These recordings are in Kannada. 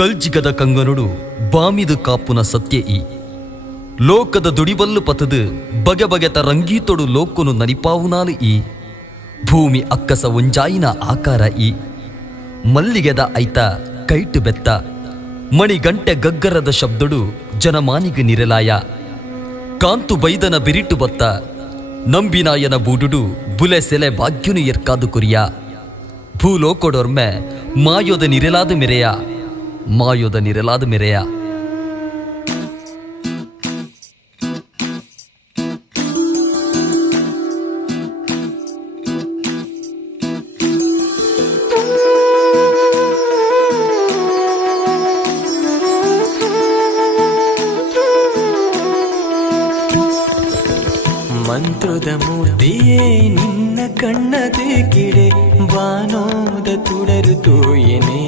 ಕಲ್ಜಿಗದ ಕಂಗನುಡು ಬಾಮಿದು ಕಾಪುನ ಸತ್ಯ ಈ ಲೋಕದ ದುಡಿಬಲ್ಲು ಪತದು ಬಗೆ ಬಗೆತ ರಂಗೀತೊಡು ಲೋಕನು ನನಿಪಾವುನಾಲು ಈ ಭೂಮಿ ಅಕ್ಕಸ ಒಂಜಾಯಿನ ಆಕಾರ ಈ ಮಲ್ಲಿಗೆದ ಐತ ಕೈಟು ಬೆತ್ತ ಮಣಿ ಗಂಟೆ ಗಗ್ಗರದ ಶಬ್ದಡು ಜನಮಾನಿಗೆ ನಿರಲಾಯ ಕಾಂತು ಬೈದನ ಬಿರಿಟು ಬತ್ತ ನಂಬಿನಾಯನ ಬೂಡುಡು ಬುಲೆ ಸೆಲೆ ಭಾಗ್ಯುನು ಎರ್ಕಾದು ಕುರಿಯ ಭೂಲೋಕೊಡೊರ್ಮೆ ಮಾಯೋದ ನಿರಲಾದ ಮೆರೆಯ ಮಾಯೋದ ನಿರಲಾದ ಮೆರೆಯ ಮಂತ್ರದ ಮೂರ್ತಿಯೇ ನಿನ್ನ ಕಣ್ಣದೆ ಕಿಡೆ ಬಾನೋದ ತುಡರು ತೋಯನೆ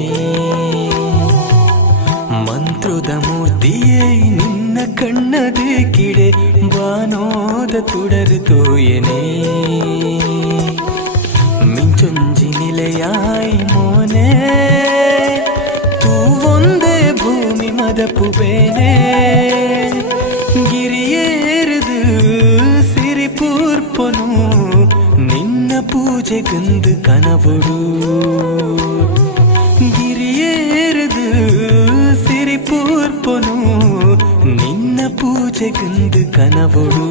ಮಂತ್ರದ ಮೂರ್ತಿಯೇ ನಿನ್ನ ಕಣ್ಣದೆ ಕಿಡೆ ಬಾನೋದ ತುಡರು ತೋಯನೆ ಮಿಂಚೊಂಜಿ ನಿಲೆಯಾಯಿ ಮೋನೆ ತೂವೊಂದೇ ಭೂಮಿ ಮದಪುಬೇನೆ ಗಿರಿಯೇರಿದು ಪೂರ್ಪನು ನಿನ್ನ ಪೂಜೆ ಗಂದು ಕನವಡು ಗಿರಿಯೇರದು ಸಿರಿ ಪೂರ್ಪನು ನಿನ್ನ ಪೂಜೆ ಗಂದು ಕನವಡು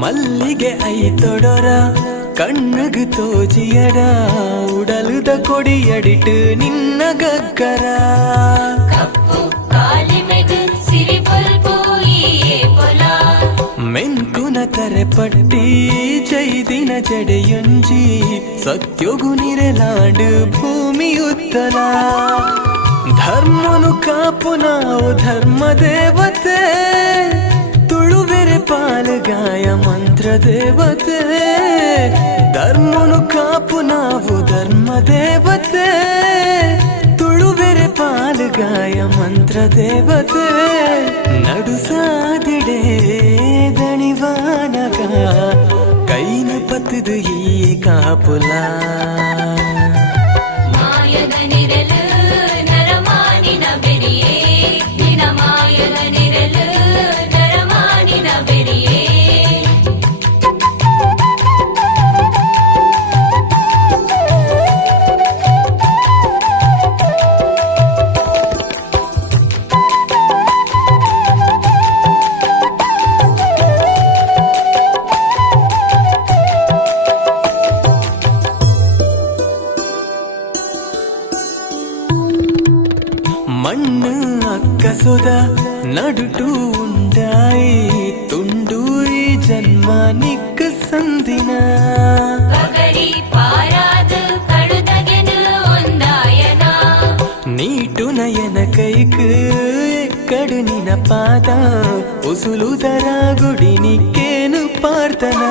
ಮಲ್ಲಿಗೆ ಐತೊಡರ ಕಣ್ಣುಗು ತೋಜಿಯಡ ಉಡಲುದ ಕೊಡಿಯಡಿಟು ನಿನ್ನ ಗಗ್ಗರ ಮೆಂಕುನ ತರೆ ಪಟ್ಟಿ ಚೈದಿನ ಜಡೆಯೊಂಜಿ ಸತ್ಯೊಗು ನಿರೆಲಾಡು ಭೂಮಿ ಉತ್ತಲ ಧರ್ಮನು ಕಾಪುನಾವು ಧರ್ಮ ದೇವತೆ ತುಳುವೆರೆ ಪಾಲುಗಾಯ ಮಂತ್ರ ದೇವತೆ ಧರ್ಮನು ಕಾಪು ನಾವು ಧರ್ಮ ದೇವತೆ ತುಳುವೆರೆ ಪಾಲುಗಾಯ ಮಂತ್ರ ದೇವತೆ ನಡು ಸಾದಿಡೆ ದಣಿವಾನಗ ಕೈನು ಪತ್ತದು ಈ ಕಾಪುಲ ಮಣ್ಣು ಅಕ್ಕಸೊದ ನಡುಟು ಉಂಡಾಯಿ ತುಂಡು ಈ ಜನ್ಮ ನಿಕ್ಕ ಸಂದಿನ ನೀಟು ನಯನ ಕೈಕು ಎಕ್ಕಡು ನಿನ ಪಾದ ಉಸುಲುದರ ಗುಡಿ ನಿಕ್ಕೇನು ಪಾರ್ತನ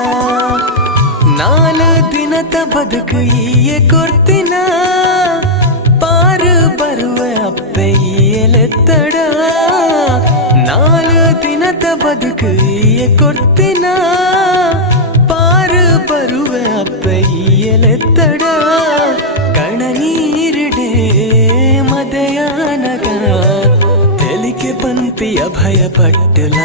ನಾಲು ದಿನದ ಬದುಕು ಈಯೆ ಕೊಡ್ತಿನ ಪಾರು ಬರುವ ಅಪ್ಪೆ ಎಲೆತ್ತಡ ನಾಲು ದಿನದ ಬದುಕು ಈಯೆ ಕೊಡ್ತಿನ ಪಾರು ಬರುವ ಅಪ್ಪೆ ಎಲೆತ್ತಡ ಕಣ ನೀರಿಡೆ ಮದಯಾನಗ ತೆಲಿಕೆ ಪಂಪಿಯ ಭಯಪಟ್ಟಲ